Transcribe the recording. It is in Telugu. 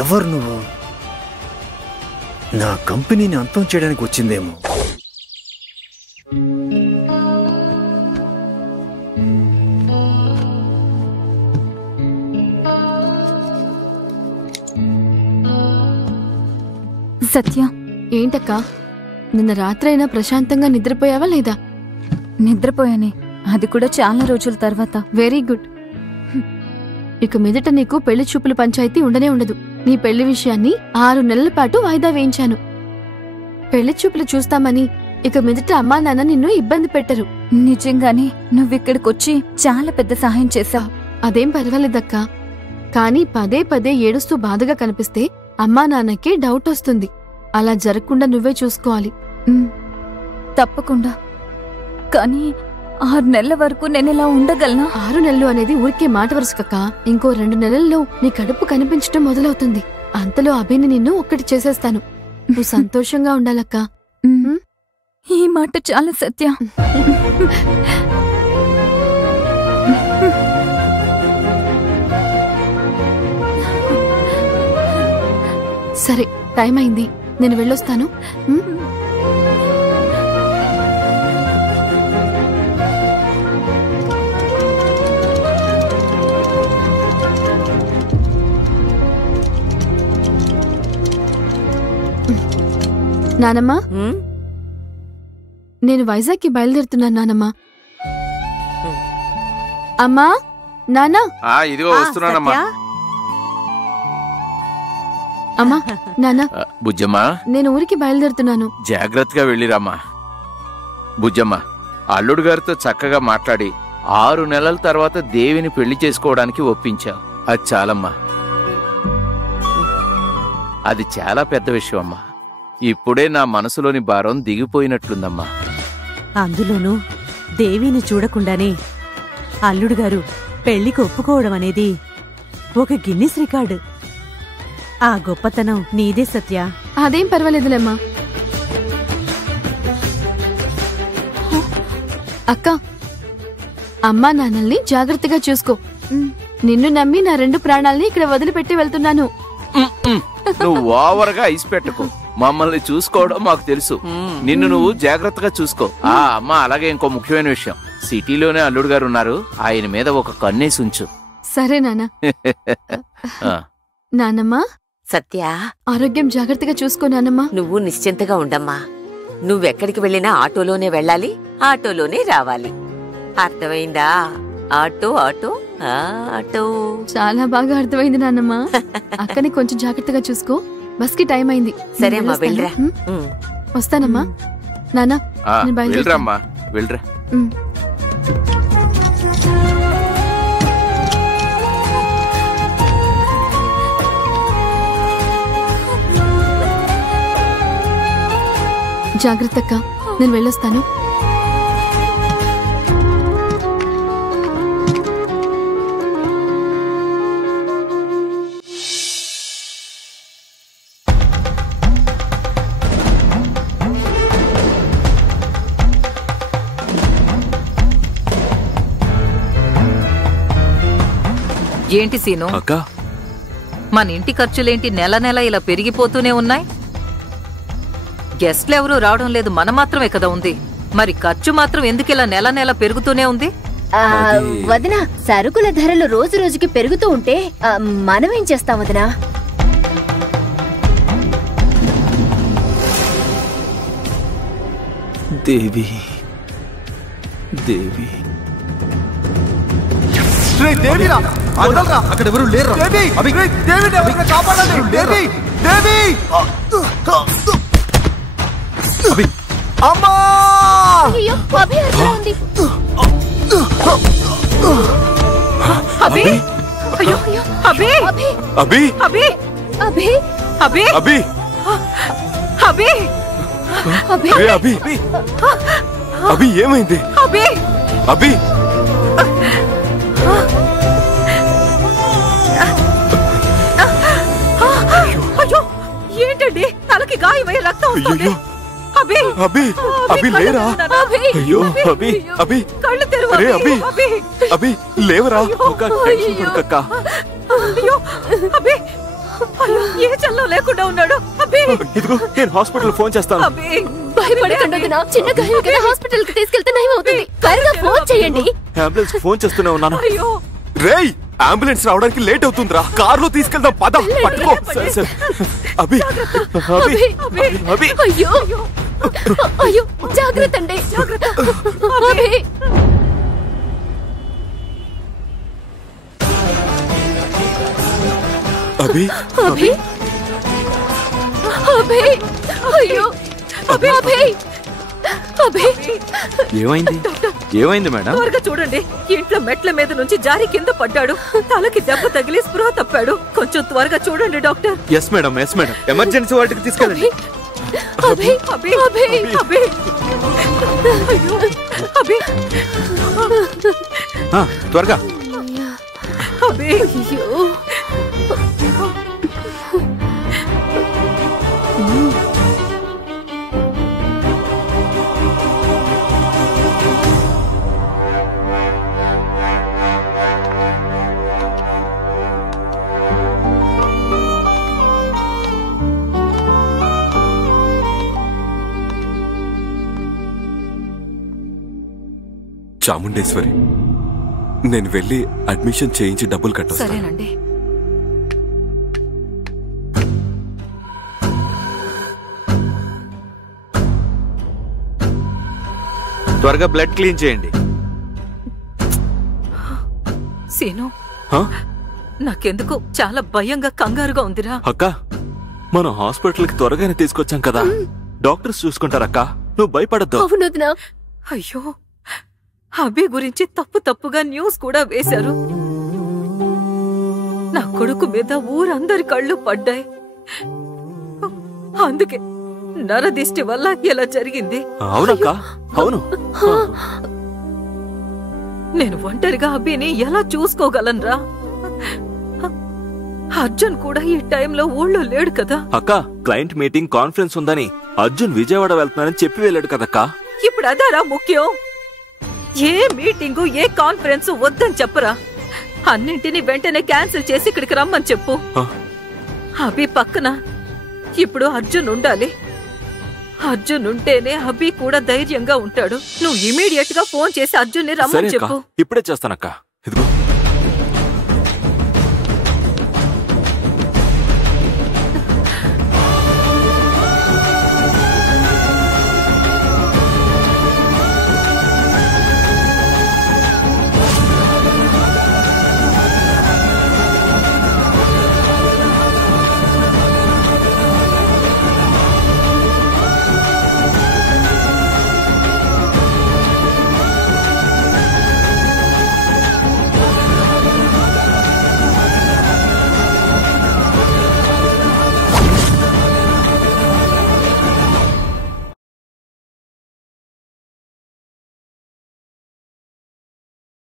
ఎవరు నువ్వు? నా కంపెనీని అంతం చేయడానికి వచ్చిందేమో. సత్య, ఏంటక్కా, నిన్న రాత్రైనా ప్రశాంతంగా నిద్రపోయావా లేదా? నిద్రపోయానే, అది కూడా చాలా రోజుల తర్వాత. Very good. ఇక మీదట నీకు పెళ్లి చూపుల పంచాయతీ ఉండనే ఉండదు. నీ పెళ్లి విషయాన్ని 6 నెలల పాటు వాయిదా వేయించాను. పెళ్లి చూపులు చూస్తామని ఇక మీదట అమ్మా నాన్న నిన్ను ఇబ్బంది పెట్టరు. నిజంగానే నువ్విక్కడికొచ్చి చాలా పెద్ద సహాయం చేశావు. అదేం పర్వాలేదక్కా, కానీ పదే పదే ఏడుస్తూ బాధగా కనిపిస్తే అమ్మా నాన్నకి డౌట్ వస్తుంది. అలా జరగకుండా నువ్వే చూసుకోవాలి. తప్పకుండా. కానీ 6 నెలల వరకు నేనెలా ఉండగలనా? 6 నెలలు అనేది ఊరికే మాట వరుసకక్క. ఇంకో 2 నెలల్లో నీ కడుపు కనిపించడం మొదలవుతుంది. అంతలో అభిని నిన్ను ఒక్కటి చేసేస్తాను. నువ్వు సంతోషంగా ఉండాలక్క. ఈ మాట చాలా సత్య. సరే, టైం అయింది, నేను వెళ్ళొస్తాను. నానమ్మా, నేను వైజాగ్కి బయలుదేరుతున్నాను నానమ్మా. అమ్మా, నానా. ఇదిగో వస్తున్నానమ్మా. అమ్మా, నానా. బుజ్జమ్మా, నేను ఊరికి బయలుదేరుతున్నాను. జాగ్రత్తగా వెళ్ళిరామ్మా. బుజ్జమ్మ, అల్లుడు గారితో చక్కగా మాట్లాడి 6 నెలల తర్వాత దేవిని పెళ్లి చేసుకోవడానికి ఒప్పించావు. అది చాలమ్మా. అది చాలా పెద్ద విషయం అమ్మా. ఇప్పుడే నా మనసులోని భారం దిగిపోయినట్లుందమ్మా. అందులోనూ దేవిని చూడకుండానే అల్లుడు గారు పెళ్లికి ఒప్పుకోవడం అనేది ఒక గిన్నిస్ రికార్డు. ఆ గొప్పతనం నీదే సత్య. అదేం పర్వాలేదులేమ్మా. అక్క, అమ్మా నాన్నల్ని జాగ్రత్తగా చూసుకో. నిన్ను నమ్మి నా 2 ప్రాణాల్ని ఇక్కడ వదిలిపెట్టి వెళ్తున్నాను. నువ్వు ఓవర్గా ఐస్ పెట్టుకో. మమ్మల్ని చూసుకోవడం మాకు తెలుసు. నిన్ను నువ్వు జాగ్రత్తగా చూసుకో. అమ్మా, అలాగే ఇంకో ముఖ్యమైన విషయం, సిటీలోనే అల్లుడు గారు ఉన్నారు. ఆయన మీద ఒక కన్నేసి ఉంచు. సరే నాన్న. నానమ్మా. సత్య, ఆరోగ్యం జాగ్రత్తగా చూసుకో నానమ్మా. నువ్వు నిశ్చింతగా ఉండమ్మా. నువ్వెక్కడికి వెళ్ళినా ఆటోలోనే వెళ్ళాలి, ఆటోలోనే రావాలి. అర్థమైందా? Auto auto auto. చాలా బాగా అర్థమైంది నాన్నమ్మా. అక్కని కొంచెం జాగ్రత్తగా చూసుకో. బస్ కి టైం అయింది. సరే అమ్మా, వెళ్ళరా. వస్తానమ్మా. నాన్న, వెళ్ళరమ్మా, వెళ్ళరా. జాగ్రత్తక్క, నేను వెళ్ళొస్తాను. ఏంటి సీను, అక్క, మన ఇంటి ఖర్చులేంటి నెల నెల ఇలా పెరిగిపోతూనే ఉన్నాయి? గెస్ట్లు ఎవరూ రావడం లేదు, మన మాత్రమే కదా ఉంది. మరి ఖర్చు మాత్రం ఎందుకు ఇలా నెల నెల పెరుగుతూనే ఉంది? వదినా, సరుకుల ధరలు రోజు రోజుకి పెరుగుతూ ఉంటే మనమేం చేస్తాం వదినా? దేవి, దేవి, అక్కడ ఎవరు లేరు. అమ్మా! అయ్యో, అభి అక్కడ ఉంది. అభి! అయ్యో, అభి! అభి! అభి! అభి! అభి! అభి! అభి! అభి! అభి! అభి, ఏమైంది? అభి! అభి! అయ్యో, ఏంటండి? తలకి గాయమై రక్తం వస్తుంది. అభి! అభి! అభి, లేరా? అయ్యో, అభి! అభి! కళ్ళు తెరువు. అభి! అభి, లేవరా? ఒక టెన్షన్ పడకక్క. అయ్యో, అభి! అయ్యో, ఏ చల్లో లేకుండా ఉన్నాడు. అబ్బే ఇదిగో నేను హాస్పిటల్ ఫోన్ చేస్తాను. అబ్బే భయపడకండి వదినా, చిన్న గాయం కదా, హాస్పిటల్ కి తీసుకెళ్తే నయం అవుతుంది. త్వరగా ఫోన్ చేయండి. అంబులెన్స్ ఫోన్ చేస్తూనే ఉన్నాను. అయ్యో రేయ్, అంబులెన్స్ రావడానికి లేట్ అవుతుందిరా. కార్లో తీసుకెళ్దాం, పద. పట్టుకో. సరే. అభి అభి అభి అయ్యో అయ్యో, జాగ్రత్త అండి. అభి. అభి అభి అభి అయ్యో అభి అభి అభి. ఏమైంది? ఏమైంది మేడం? త్వరగా చూడండి, ఇంట్లో మెట్ల మీద నుంచి జారి కింద పడ్డాడు. తలకి దెబ్బ తగిలి స్పృహ తప్పాడు. కొంచెం త్వరగా చూడండి doctor. Yes madam, yes madam. Emergency వాటికి తీసుకెళ్ళండి. అభి అభి అభి అబ్బే అయ్యో అబ్బే త్వరగా. అబ్బే అయ్యో. చాముండేశ్వరి, నేను వెళ్ళి అడ్మిషన్ చేయించి డబ్బులు కట్టొస్తాను. సరేనండి. త్వరగా బ్లడ్ క్లీన్ చేయండి. సీను, నాకెందుకు చాలా భయంగా కంగారుగా ఉందిరా. అక్క, మనం హాస్పిటల్ కి త్వరగానే తీసుకొచ్చాం కదా, డాక్టర్స్ చూసుకుంటారక్క. నువ్వు భయపడద్దు. అవును వదినా. అయ్యో, అభి గురించి తప్పుగా న్యూస్ కూడా వేశారు. నా కొడుకు మీద ఊరందరి కళ్ళు పడ్డాయి. అందుకే నరదిష్టి వల్ల ఇలా జరిగింది. అవునక్క, అవును. నేను ఒంటరిగా అభిని ఎలా చూసుకోగలనరా? అర్జున్ కూడా ఈ టైంలో ఊళ్ళో లేడు కదా. అక్క, క్లయింట్ మీటింగ్ కాన్ఫరెన్స్ ఉందని అర్జున్ విజయవాడ వెళ్తున్నానని చెప్పి వెళ్ళాడు కదక్క. ఇప్పుడు అదారా ముఖ్యం? ఏ మీటింగు ఏ కాన్ఫరెన్స్ వద్దని చెప్పరా. అన్నింటినీ వెంటనే క్యాన్సిల్ చేసి ఇక్కడికి రమ్మని చెప్పు. అభి పక్కన ఇప్పుడు అర్జున్ ఉండాలి. అర్జున్ ఉంటేనే అభి కూడా ధైర్యంగా ఉంటాడు. నువ్వు ఇమీడియట్ గా ఫోన్ చేసి అర్జున్ ని రమ్మని చెప్పు. ఇప్పుడే చేస్తానక్క.